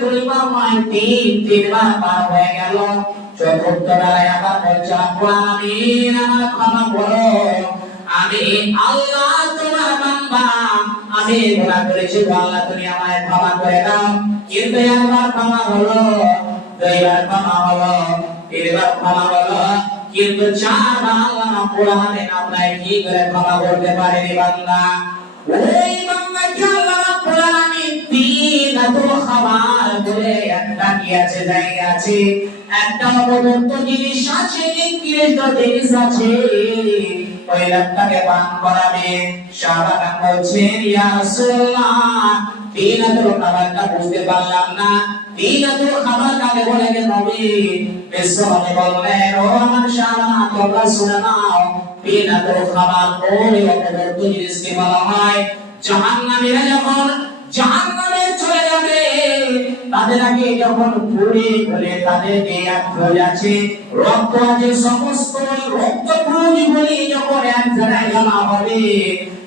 দুইবার নয় তিন তিনবার পার হয়ে গেল চতুর্থ বেলায় আবার বলছে আমিন আমার ক্ষমা করো আমি আল্লাহ তোমার বান্দা আমি গুনাহ করেছি আল্লাহ তুমি আমায় ক্ষমা করে দাও কিন্তু একবার ক্ষমা হলো দুইবার ক্ষমা হলো তিনবার ক্ষমা হলো কিন্তু চারবার আল্লাহ কোরআনে আপনাকে কি করে ক্ষমা করতে পারেনি বান্দা একটা আছে জায়গা আছে একটা অবদত্ত জিনিস আছে নিকৃষ্ট জিনিস আছে। ওই লোকটাকে পান করাবে। সাহাবাগণ বলছেন ইয়া রাসূলুল্লাহ খাবারটা বুঝতে পারলাম না। এত খাবার কাকে বলে গে নবী? বিশ্বনবী বললেন ও আমার সাহাবা তোমরা শুনে নাও। এত খাবার ওই জিনিসকে বলা হয়। জাহান্নামীরা যখন তাদের আগে যখন পুড়ে বলে তাদের যে খোঁজ আছে রক্ত আছে সমস্ত রক্ত পুরুষ বলি যখন এক জায়গায় জমা হবে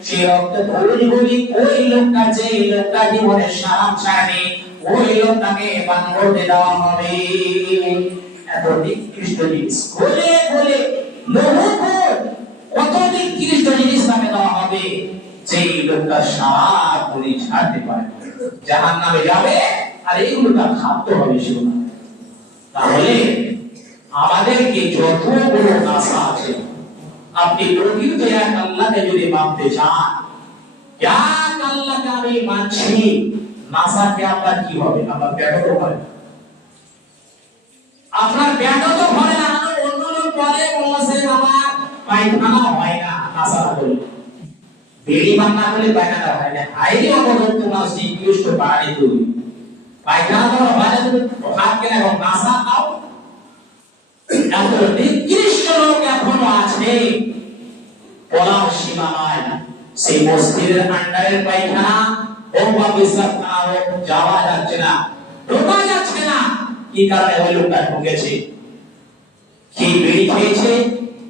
সেই রক্ত পুরুষ বলি ওই লোকটা যে লোকটা জীবনে সারাম ছাড়ে ওই লোকটাকে করতে দেওয়া হবে। এত নিকৃষ্ট জিনিস। কত নিকৃষ্ট জিনিস তাকে দেওয়া হবে। যেই লোকটা পুরি ছাড়তে পারে। জাহান নামে যাবে। আর এইগুলো তার খাদ্য হবে তাহলে আমাদেরকে যতগুলো আশা আছে আপনি প্রকৃত এক আল্লাহকে যদি মানতে চান, এক আল্লাহকে আমি মানছি নাসাকে আপনার কি হবে? আপনার পেটও তো ভরে না। আপনার পেটও তো ভরে না। অন্য লোক বলে বসে আমার পায়খানা হয় না নাসারা বলে। বেড়ি বান্না করলে পায়খানা হয় না। হাইরে অবদন তোমার শ্রীকৃষ্ণ পাহাড়ে তুমি। পায়খানা এখনও আছে। সেই মসজিদের আন্ডারের পায়খানা। হোক বা বিশ্রামখানা হোক যাওয়া যাচ্ছে না। ঢোকা যাচ্ছে না। কি কারণে ওই কি বিড়ি খেয়েছে?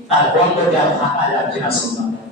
তার গন্ধ যা থাকা যাচ্ছে না শুনলাম